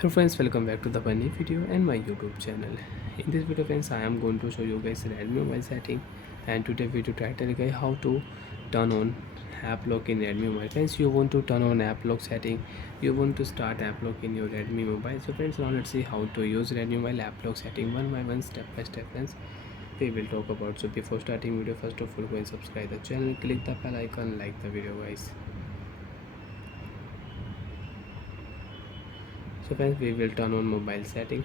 Hello friends, welcome back to the funny video and my YouTube channel. In this video friends, I am going to show you guys Redmi mobile setting, and today video title guys how to turn on app lock in Redmi mobile. Friends, you want to turn on app lock setting, you want to start app lock in your Redmi mobile. So friends, now let's see how to use Redmi mobile app lock setting one by one, step by step friends. We will talk about. So before starting video, first of all go and subscribe the channel, click the bell icon, like the video guys. So friends, we will turn on mobile setting.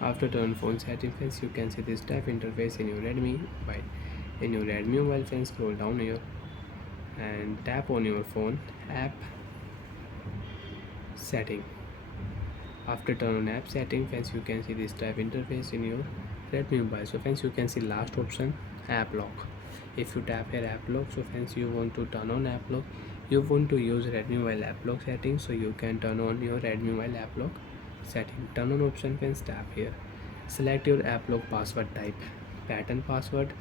After turn on phone setting friends, you can see this type interface in your Redmi mobile. In your Redmi mobile friends, scroll down here and tap on your phone app setting. After turn on app setting friends, you can see this type interface in your Redmi mobile. So friends, you can see last option app lock. If you tap here app lock, so friends, you want to turn on app lock, you want to use Redmi mobile app lock setting, so you can turn on your Redmi mobile app lock setting. Turn on option friends, tap here, select your app lock password type, pattern password,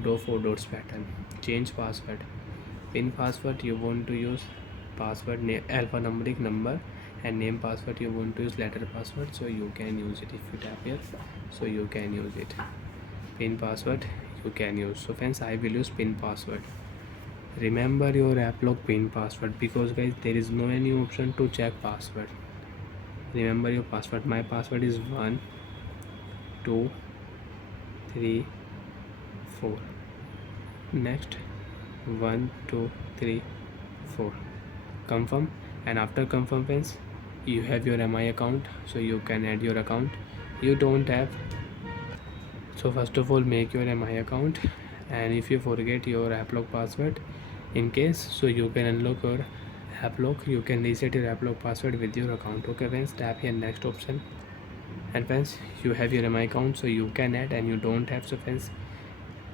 draw 4 dots pattern, change password, pin password you want to use password name alphanumeric number, and name password you want to use letter password, so you can use it. If you tap here, so you can use it. Pin password you can use. So friends, I will use pin password. Remember your app lock pin password, because guys there is no any option to check password. Remember your password. My password is 1 2 3 4. Next 1 2 3 4. Confirm, and after confirm friends, you have your mi account, so you can add your account. You don't have, so first of all make your mi account, and if you forget your app lock password in case, so you can unlock your app lock, you can reset your app lock password with your account. Okay friends, tap here next option, and friends you have your mi account, so you can add, and you don't have, so friends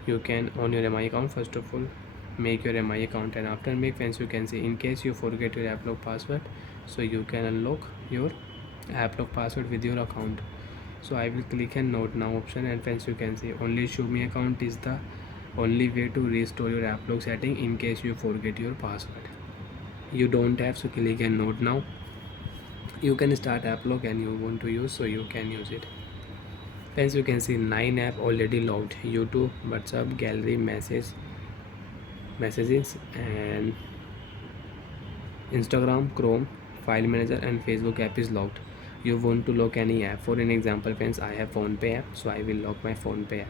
you can on your mi account. First of all make your mi account, and after make friends, you can see in case you forget your app lock password, so you can unlock your app lock password with your account. So I will click on note now option, and friends you can see only show me account is the only way to restore your app lock setting in case you forget your password. You don't have, so click on note now. You can start app lock and you want to use, so you can use it. Friends, you can see 9 app already logged: YouTube, WhatsApp, gallery, messages, and Instagram, Chrome, file manager, and Facebook app is locked. You want to lock any app. For an example friends, I have phone pay app, so I will lock my phone pay app.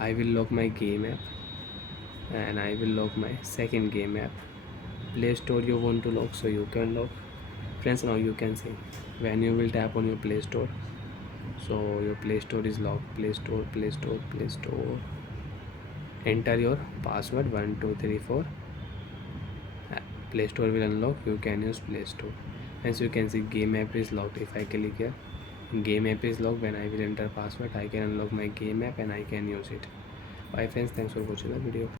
I will lock my game app, and I will lock my second game app. Play store you want to lock, so you can lock. Friends, now you can see when you will tap on your Play Store, so your Play Store is locked. Play Store, Play Store, Play Store. Enter your password 1234. Play Store will unlock, you can use Play Store. As you can see, game app is locked. If I click here, game app is locked. When I will enter password, I can unlock my game app and I can use it. Bye friends, thanks for watching the video.